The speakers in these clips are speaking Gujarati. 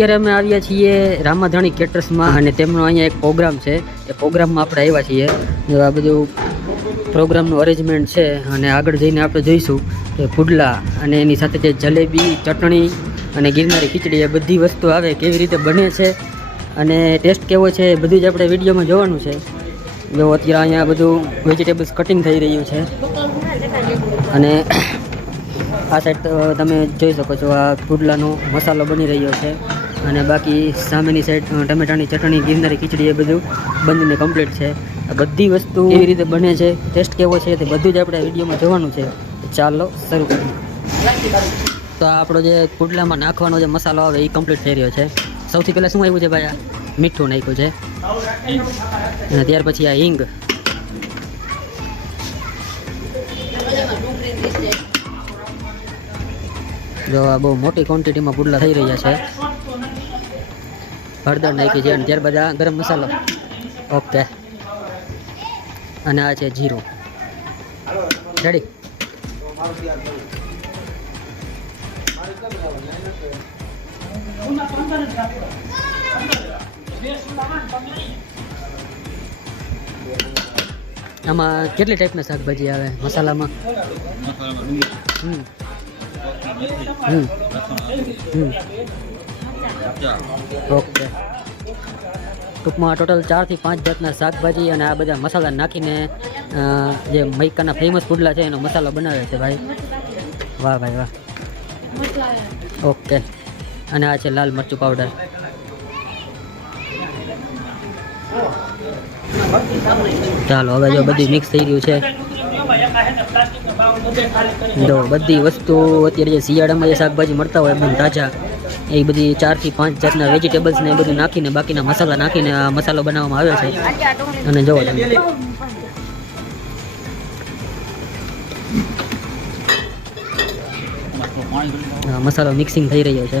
અત્યારે અમે આવ્યા છીએ રામાધાણી કેટર્સમાં અને તેમનો અહીંયા એક પ્રોગ્રામ છે. એ પ્રોગ્રામમાં આપણે આવ્યા છીએ. આ બધું પ્રોગ્રામનું અરેન્જમેન્ટ છે અને આગળ જઈને આપણે જોઈશું કે પુડલા અને એની સાથે જે જલેબી, ચટણી અને ગિરનારી ખીચડી એ બધી વસ્તુ આવે, કેવી રીતે બને છે અને ટેસ્ટ કેવો છે એ બધું જ આપણે વિડીયોમાં જોવાનું છે. જો અત્યારે અહીંયા બધું વેજીટેબલ્સ કટિંગ થઈ રહ્યું છે. અને આ સાઈડ તમે જોઈ શકો છો આ પુડલાનો મસાલો બની રહ્યો છે. અને બાકી સામેની સાઈડ ટમેટાની ચટણી ગિરનારી ખીચડી એ બધું બનીને કમ્પ્લીટ છે. આ બધી વસ્તુ એવી રીતે બને છે? ટેસ્ટ કેવો છે તે બધું જ આપણે વિડીયોમાં જોવાનું છે. ચાલો શરૂ કરીએ. તો આપણો જે કુડલામાં નાખવાનો જે મસાલો આવે એ કમ્પ્લીટ થઈ રહ્યો છે. સૌથી પહેલાં શું આવ્યું છે ભાઈ આ? મીઠું નાખ્યું છે. અને ત્યાર પછી આ હિંગ. જો આ બહુ મોટી ક્વોન્ટિટીમાં પુડલા થઈ રહ્યા છે. હળદર નાખી છે અને ત્યાર આ ગરમ મસાલો. ઓકે અને આ છે જીરું. રેડી આમાં કેટલી ટાઈપના શાકભાજી આવે મસાલામાં? હમ. હમ. હમ. ઓકે. ટૂંકમાં ટોટલ ચારથી પાંચ જાતના શાકભાજી અને આ બધા મસાલા નાખીને જે મૈકાના ફેમસ પુડલા છે, એનો મસાલો બનાવે છે ભાઈ. વાહ ભાઈ, વાહ. ઓકે. અને આ છે લાલ મરચું પાવડર ચાલો, હવે જો બધું મિક્સ થઈ રહ્યું છે. જો બધી વસ્તુ, અત્યારે જે શિયાળામાં જે શાકભાજી મળતા હોય, એકદમ તાજા. એ બધી ચારથી પાંચ જાતના વેજીટેબલ્સ ને એ બધું નાખીને, બાકીના મસાલા નાખીને આ મસાલો બનાવવામાં આવે છે. અને જોવો તમે. મસાલો મિક્સિંગ થઈ રહ્યો છે.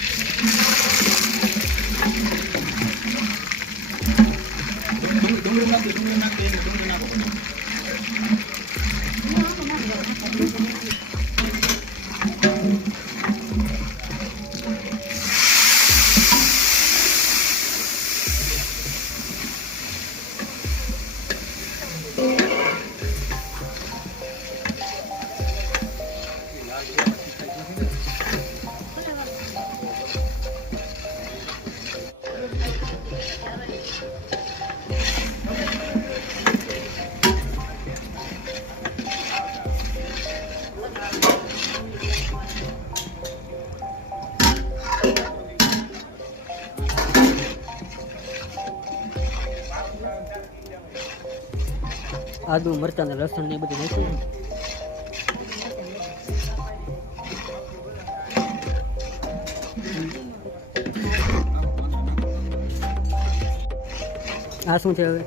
આદુ, મરચાં ને લસણ ને એ બધું નાખ્યું આ શું છે હવે?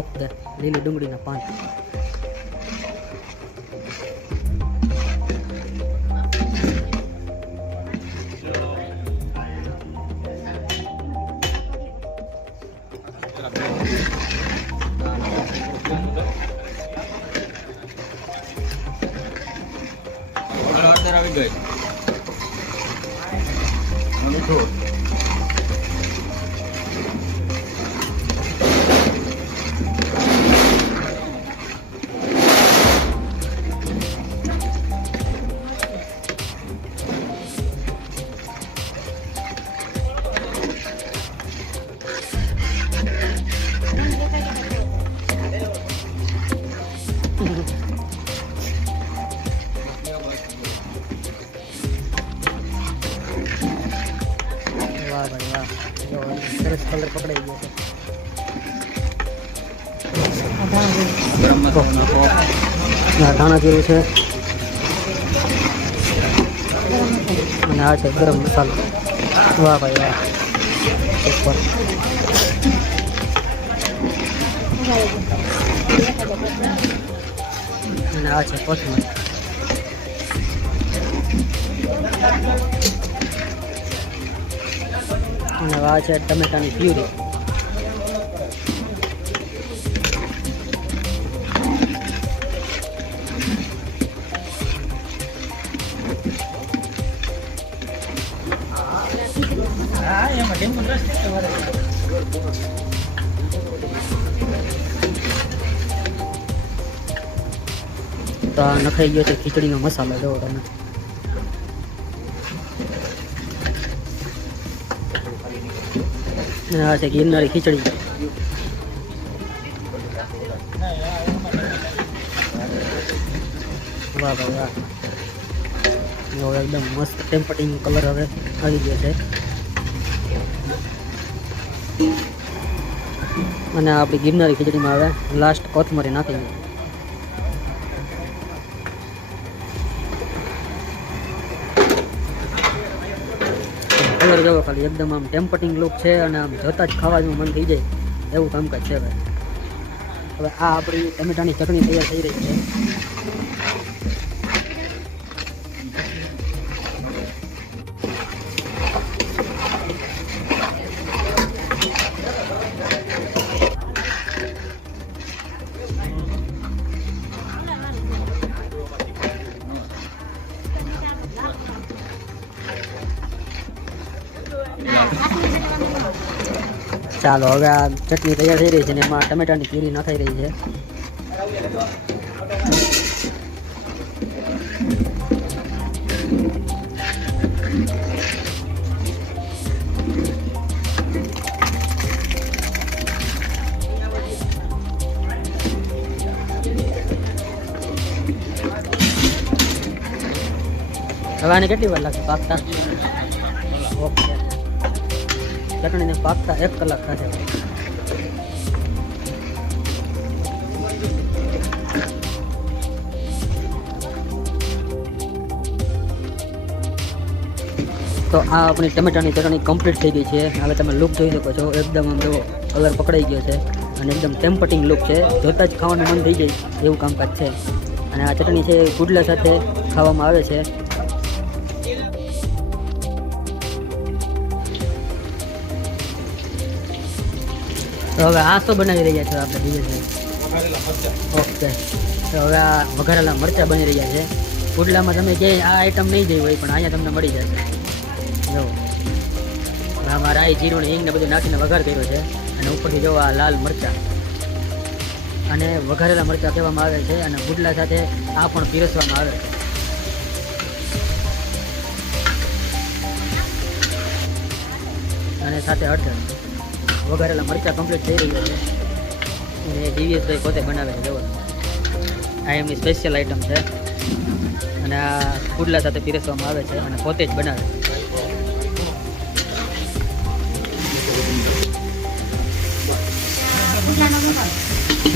ઓકે, લીલી ડુંગળીના પાન. જીરું છે. અને આ છે ગરમ મસાલો. વાહ ભાઈ વાહ. અને આ છે કોથમીર. અને આ છે ટમેટાની પ્યુરી. તો આ નખાઈ ગયો છે, ખીચડીનો મસાલો જોવો તમે. આ છે ગિરનારી ખીચડી. વાહ ભાઈ વાહ. એકદમ મસ્ત ટેમ્પટિંગ કલર હવે આવી ગયો છે. અને આપણી ગિરનારી ખીચડીમાં હવે લાસ્ટ કોથમરી નાખી કલર જોવો ખાલી. એકદમ આમ ટેમ્પટિંગ લુક છે અને આમ જોતા જ ખાવાનું મન થઈ જાય. એવું કામકાજ છે ભાઈ. હવે આ આપણી ટમેટાની ચટણી તૈયાર થઈ રહી છે. ચાલો, હવે આ ચટણી તૈયાર થઈ રહી છે ને એમાં ટમેટાની પ્યુરી થઈ રહી છે. હવે આને કેટલી વાર લાગશે? પાકતા ચટણીને પાકતા એક કલાક થશે તો આ આપણી ટમેટાની ચટણી કમ્પ્લીટ થઈ ગઈ છે. હવે તમે લુક જોઈ શકો છો. એકદમ આમ જો કલર પકડાઈ ગયો છે અને એકદમ ટેમ્પટિંગ લુક છે. જોતાં જ ખાવાનું મન થઈ જાય એવું કામકાજ છે. અને આ ચટણી છે ગુડલા સાથે ખાવામાં આવે છે. તો હવે આ શું બનાવી રહ્યા છો આપણે, બીજે ઓકે તો હવે આ વઘારેલા મરચાં બની રહ્યા છે. પુડલામાં તમે જે આ આઈટમ નહીં જઈ હોય, પણ અહીંયા તમને મળી જશે. જો. આમાં રાઈ, જીરું ને બધું નાખીને વઘાર કર્યો છે. અને ઉપરથી જો આ લાલ મરચાં. અને વઘારેલા મરચાં કહેવામાં આવે છે અને ગુડલા સાથે આ પણ પીરસવામાં આવે છે. અને સાથે હળદર. વઘારેલા મરચાં કમ્પ્લીટ થઈ રહ્યા છે. અને દિવ્યેશભાઈ પોતે બનાવે છે જવો આ એમની સ્પેશિયલ આઈટમ છે. અને આ પુડલા સાથે પીરસવામાં આવે છે અને પોતે જ બનાવે છે.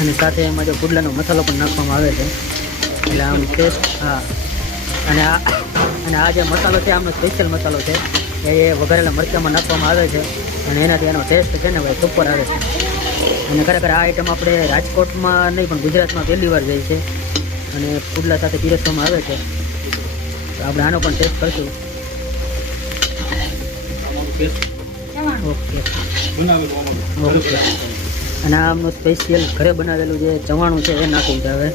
અને સાથે એમાં જો પુડલાનો મસાલો પણ નાખવામાં આવે છે. એટલે આમ ટેસ્ટ હા. અને આ અને આ જે મસાલો છે, આમનો સ્પેશિયલ મસાલો છે, એ વઘારેલા મરચામાં નાખવામાં આવે છે. અને એનાથી એનો ટેસ્ટ છે ને ભાઈ સુપર આવે છે. અને ખરેખર આ આઈટમ આપણે રાજકોટમાં નહીં, પણ ગુજરાતમાં પહેલી વાર જાય છે. અને પુડલા સાથે પીરસવામાં આવે છે. તો આપણે આનો પણ ટેસ્ટ કરશું. ઓકે. ઓકે. અને આમનું સ્પેશિયલ ઘરે બનાવેલું જે ચવાણું છે, એ નાખી છે હવે.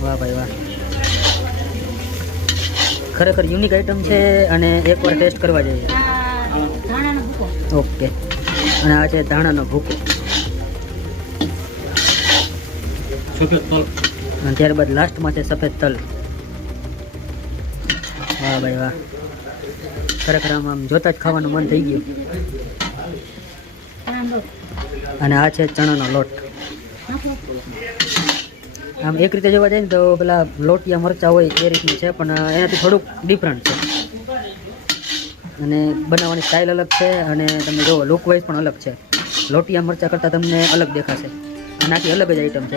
વાહ ભાઈ વાહ. ખરેખર યુનિક આઈટમ છે અને એકવાર ટેસ્ટ કરવા જઈએ ઓકે અને આ છે ધાણાનો ભૂકો. અને ત્યારબાદ લાસ્ટમાં છે સફેદ તલ. વાહ ભાઈ વાહ. ખરેખર આમ આમ જોતા જ ખાવાનું મન થઈ ગયું. અને આ છે ચણાનો લોટ. આમ એક રીતે જોવા જાય ને તો પેલા લોટિયા મરચા હોય એ રીતનું છે પણ એનાથી થોડુંક ડિફરન્ટ છે. અને બનાવવાની સ્ટાઇલ અલગ છે અને તમે જુઓ લુકવાઇઝ પણ અલગ છે. લોટિયા મરચા કરતાં તમને અલગ દેખાશે. આનાથી અલગ જ આઈટમ છે.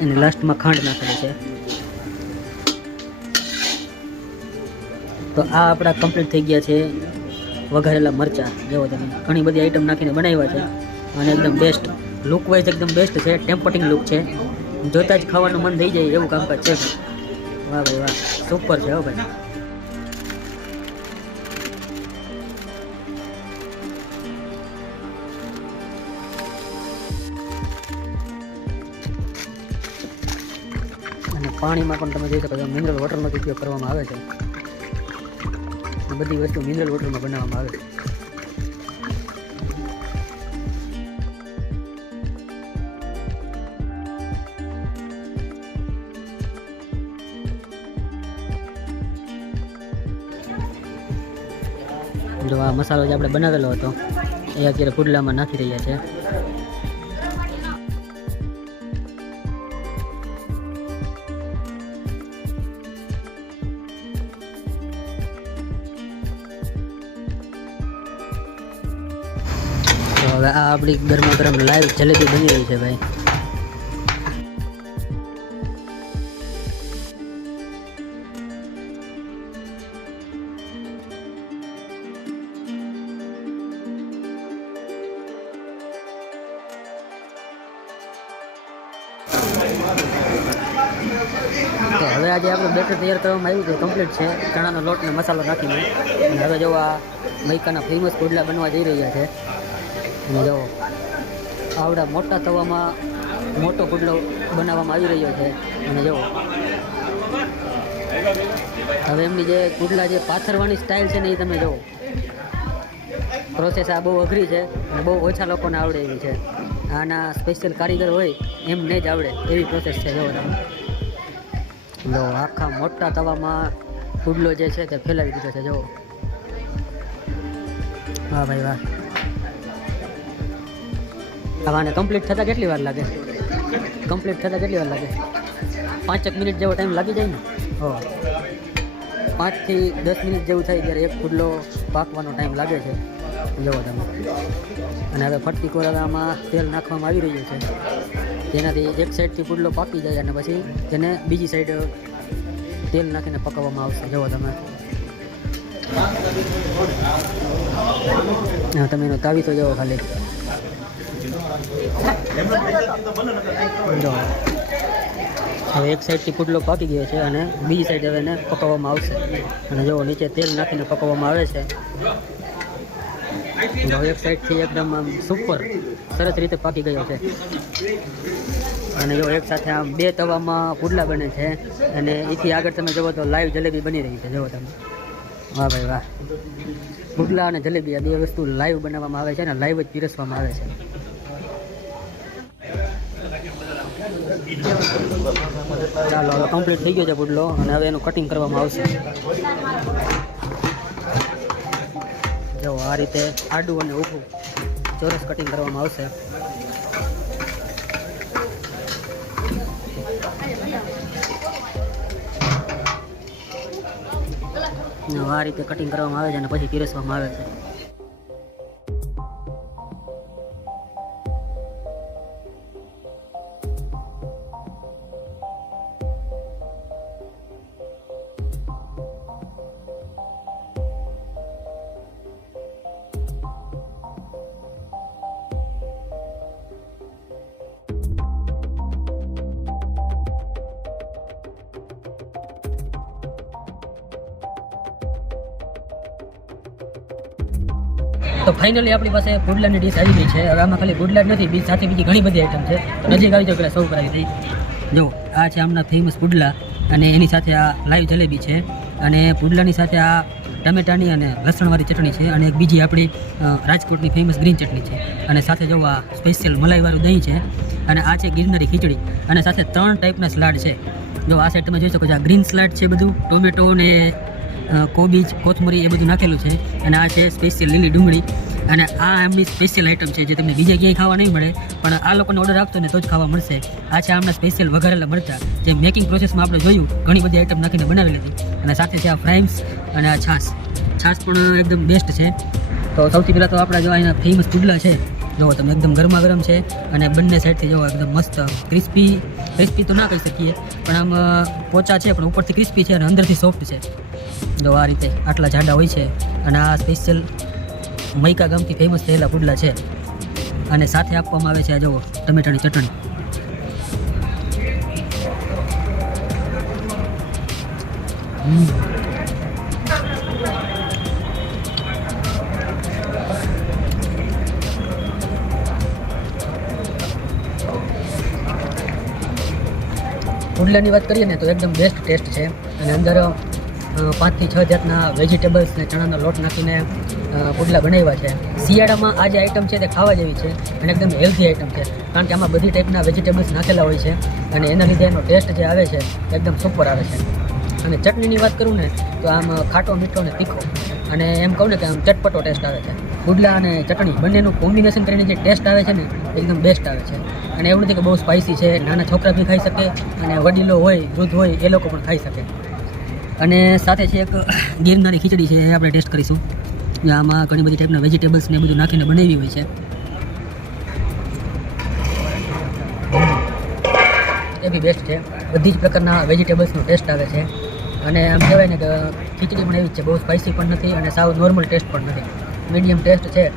અને લાસ્ટમાં ખાંડ નાખેલી છે. તો આ આપણા કમ્પ્લીટ થઈ ગયા છે વઘારેલા મરચાં. જેવો તમે, ઘણી બધી આઈટમ નાખીને બનાવ્યા છે. અને એકદમ બેસ્ટ લુકવાઇઝ એકદમ બેસ્ટ છે. ટેમ્પટિંગ લુક છે. જોતા જ ખાવાનું મન થઈ જાય એવું કામકાજ છે. વાહ ભાઈ, વાહ. સુપર છે હો ભાઈ. અને પાણીમાં પણ તમે જોઈ શકો છો મિનરલ વોટરનો ઉપયોગ કરવામાં આવે છે. બધી વસ્તુ મિનરલ વોટરમાં બનાવવામાં આવે છે. મસાલો જે આપણે બનાવેલો હતો, એ અત્યારે પુડલામાં નાખી રહ્યા છે. હવે આ આપણી ગરમા ગરમ લાઈવ જલેબી બની રહી છે ભાઈ. તૈયાર કરવામાં આવ્યું છે કમ્પ્લીટ છે. ચણાનો લોટ ને મસાલો નાખીને. અને હવે જો આ મૈકાના ફેમસ પુડલા બનવા જઈ રહ્યા છે. અને જો આવડા મોટા તવામાં મોટો પુડલો બનાવવામાં આવી રહ્યો છે. અને જો હવે એમની જે પુડલા જે પાથરવાની સ્ટાઇલ છે ને એ તમે જુઓ પ્રોસેસ આ બહુ અઘરી છે અને બહુ ઓછા લોકોને આવડે એવી છે. આના સ્પેશિયલ કારીગર હોય એમને જ આવડે એવી પ્રોસેસ છે જુઓ તમે. જો આખા મોટા તવામાં પુડલો જે છે તે ફેલાવી દીધો છે જો વાહ ભાઈ, વાહ. આવાને કમ્પ્લીટ થતાં કેટલી વાર લાગે? કમ્પ્લીટ થતાં કેટલી વાર લાગે? પાંચેક મિનિટ જેવો ટાઈમ લાગી જાય ને? હો. પાંચથી દસ મિનિટ જેવું થાય ત્યારે એક પુડલો પાકવાનો ટાઈમ લાગે છે. જોવો તમે. અને હવે ફટકી કોરામાં તેલ નાખવામાં આવી રહ્યું છે. જેનાથી એક સાઈડથી પુડલો પાકી જાય અને પછી તેને બીજી સાઈડ તેલ નાખીને પકાવવામાં આવશે. જુઓ તમે. તમે એનો તાવીસો જવો ખાલી. હવે એક સાઈડથી પુડલો પાકી ગયો છે અને બીજી સાઈડ હવે એને પકવવામાં આવશે. અને જો નીચે તેલ નાખીને પકવવામાં આવે છે. જો એક સાઈડથી એકદમ આમ સુપર સરસ રીતે પાકી ગયો છે. અને જો એક સાથે આમ બે તવામાં પુડલા બને છે અને એથી આગળ તમે જુઓ તો લાઈવ જલેબી બની રહી છે જુઓ તમે. વાહ ભાઈ વાહ. પુડલા અને જલેબી આ બે વસ્તુ લાઈવ બનાવવામાં આવે છે અને લાઈવ જ પીરસવામાં આવે છે. ચાલો, હવે કમ્પ્લીટ થઈ ગયો છે પુડલો અને હવે એનું કટિંગ કરવામાં આવશે. જો આ રીતે આડું અને ઊભું ચોરસ કટિંગ કરવામાં આવશે. આ રીતે કટિંગ કરવામાં આવે છે અને પછી પીરસવામાં આવે છે. તો ફાઇનલી આપણી પાસે પુડલાની ડીશ આવી ગઈ છે. હવે આમાં ખાલી પુડલા નથી, બીજ સાથે બીજી ઘણી બધી આઈટમ છે. નજીક આવી જાવ પેલા સૌ કરાવી દઈ જો આ છે આમના ફેમસ પુડલા અને એની સાથે આ લાઈવ જલેબી છે. અને પુડલાની સાથે આ ટમેટાની અને લસણવાળી ચટણી છે. અને એક બીજી આપણી રાજકોટની ફેમસ ગ્રીન ચટણી છે. અને સાથે જો આ સ્પેશિયલ મલાઈવાળું દહીં છે. અને આ છે ગિરનારી ખીચડી. અને સાથે ત્રણ ટાઈપના સલાડ છે. જો આ સાઈડ તમે જોઈ શકો છો, આ ગ્રીન સલાડ છે બધું, ટોમેટો ને કોબીજ, કોથમરી એ બધું નાખેલું છે. અને આ છે સ્પેશિયલ લીલી ડુંગળી. અને આ એમની સ્પેશિયલ આઈટમ છે જે તમને બીજે ક્યાંય ખાવા નહીં મળે, પણ આ લોકોને ઓર્ડર આપતો ને તો જ ખાવા મળશે. આ છે આમના સ્પેશિયલ વઘારેલા મરચા. જે મેકિંગ પ્રોસેસમાં આપણે જોયું, ઘણી બધી આઈટમ નાખીને બનાવી લીધી અને સાથે છે આ ફ્રાઈમ્સ અને આ છાશ. છાશ પણ એકદમ બેસ્ટ છે. તો સૌથી પહેલાં તો આપણા જો અહીંયા ફેમસ ચૂડલા છે જુઓ તમે એકદમ ગરમા ગરમ છે, અને બંને સાઈડથી જુઓ એકદમ મસ્ત ક્રિસ્પી ક્રિસ્પી તો ના કહી શકીએ, પણ આમ પોચા છે, પણ ઉપરથી ક્રિસ્પી છે અને અંદરથી સોફ્ટ છે. જો આ રીતે આટલા જાડા હોય છે અને આ સ્પેશિયલ મૈકા ગામથી ફેમસ થયેલા પુડલા છે અને સાથે આપવામાં આવે છે આ જુઓ, ટમેટાની ચટણી. પુડલાની વાત કરીએ ને તો એકદમ બેસ્ટ ટેસ્ટ છે અને અંદર પાંચથી છ જાતના વેજીટેબલ્સ ને ચણાનો લોટ નાખીને પુડલા બનાવ્યા છે. શિયાળામાં આ જે આઈટમ છે તે ખાવા જેવી છે અને એકદમ હેલ્ધી આઈટમ છે. કારણ કે આમાં બધી ટાઈપના વેજીટેબલ્સ નાખેલા હોય છે અને એના લીધે એનો ટેસ્ટ જે આવે છે એકદમ સુપર આવે છે. અને ચટણીની વાત કરું ને, તો આમ ખાટો, મીઠો અને તીખો. અને એમ કહું ને કે આમ ચટપટો ટેસ્ટ આવે છે. પુડલા અને ચટણી બંનેનું કોમ્બિનેશન કરીને જે ટેસ્ટ આવે છે ને એકદમ બેસ્ટ આવે છે. અને એવું નથી કે બહુ સ્પાઇસી છે, નાના છોકરા બી ખાઈ શકે અને વડીલો હોય, વૃદ્ધ હોય, એ લોકો પણ ખાઈ શકે. અને સાથે છે એક ગિરનારી ખીચડી છે, એ આપણે ટેસ્ટ કરીશું. આમાં ઘણી બધી ટાઈપના વેજીટેબલ્સ ને બધું નાખીને બનાવી હોય છે. એ બી બેસ્ટ છે. બધી જ પ્રકારના વેજીટેબલ્સનો ટેસ્ટ આવે છે. અને આમ કહેવાય ને કે ખીચડી પણ એવી જ છે, બહુ સ્પાઇસી પણ નથી અને સાવ નોર્મલ ટેસ્ટ પણ નથી. મીડિયમ ટેસ્ટ છે.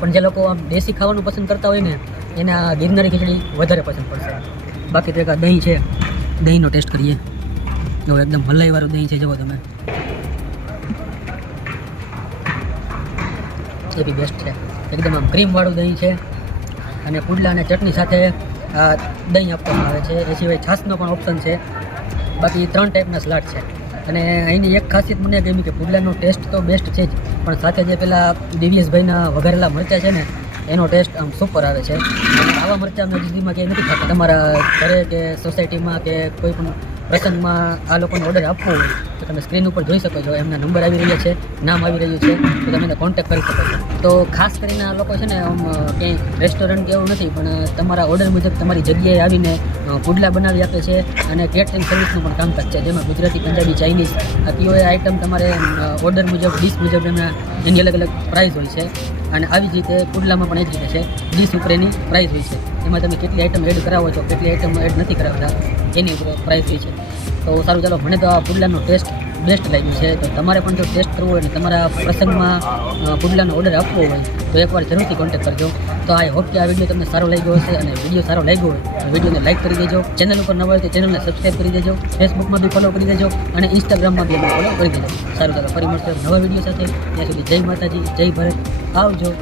પણ જે લોકો આમ દેશી ખાવાનું પસંદ કરતા હોય ને, એને આ ગીરનારી ખીચડી વધારે પસંદ પડશે. બાકી તો દહીં છે. દહીંનો ટેસ્ટ કરીએ. જો એકદમ ભલાઈવાળું દહીં છે, જુઓ તમે. એ બી બેસ્ટ છે. એકદમ આમ ક્રીમવાળું દહીં છે. અને પુડલા અને ચટણી સાથે દહીં આપવામાં આવે છે. એ સિવાય છાશનો પણ ઓપ્શન છે. બાકી ત્રણ ટાઈપના સલાડ છે. અને અહીંની એક ખાસિયત મને ગમી કે પુડલાનો ટેસ્ટ તો બેસ્ટ છે જ. પણ સાથે જે પેલા દિવ્યેશભાઈના વઘારેલા મરચાં છે ને, એનો ટેસ્ટ આમ સુપર આવે છે. આવા મરચાં અમે જિંદગીમાં ક્યાંય નથી ખાતા. તમારા ઘરે કે સોસાયટીમાં કે કોઈ પણ પ્રસંગમાં આ લોકોને ઓર્ડર આપવો તો તમે સ્ક્રીન ઉપર જોઈ શકો છો, એમના નંબર આવી રહ્યા છે, નામ આવી રહ્યું છે, તો તમે એને કોન્ટેક્ટ કરી શકો છો. તો ખાસ કરીને આ લોકો છે ને, આમ ક્યાંય રેસ્ટોરન્ટ કે એવું નથી, પણ તમારા ઓર્ડર મુજબ તમારી જગ્યાએ આવીને પુડલા બનાવી આપે છે અને કેટરિંગ સર્વિસનું પણ કામકાજ છે, જેમાં ગુજરાતી, પંજાબી ચાઇનીઝ આ પીઓએ આઇટમ તમારે ઓર્ડર મુજબ ડીશ મુજબ એમના એની અલગ અલગ પ્રાઇસ હોય છે. અને આવી જ રીતે પુડલામાં પણ એ જ રીતે છે. ડીશ ઉપર એની પ્રાઇસ હોય છે. એમાં તમે કેટલી આઈટમ એડ કરાવો છો, કેટલી આઈટમ એડ નથી કરાવતા, એની ઉપર પ્રાઇસ હોય છે. તો સારું, ચાલો, મને તો આ પુડલાનો ટેસ્ટ બેસ્ટ લાગ્યું છે, તો તમારે પણ જો ટેસ્ટ કરવો હોય અને તમારા પ્રસંગમાં પુડલાનો ઓર્ડર આપવો હોય, તો એકવાર જરૂરથી કોન્ટેક્ટ કરજો. તો આઈ હોપ કે આ વીડિયો તમને સારો લાગ્યો હશે અને વીડિયો સારો લાગ્યો હોય, તો વિડીયોને લાઇક કરી દેજો. ચેનલ ઉપર નવા હોય તો ચેનલને સબસ્ક્રાઈબ કરી દેજો. ફેસબુકમાં બી ફોલો કરી દેજો અને ઇન્સ્ટાગ્રામમાં બી ફોલો કરી દેજો. સારું, ચાલો, ફરી મળશે નવા વીડિયો સાથે. ત્યાં સુધી જય માતાજી, જય ભારત. આવજો.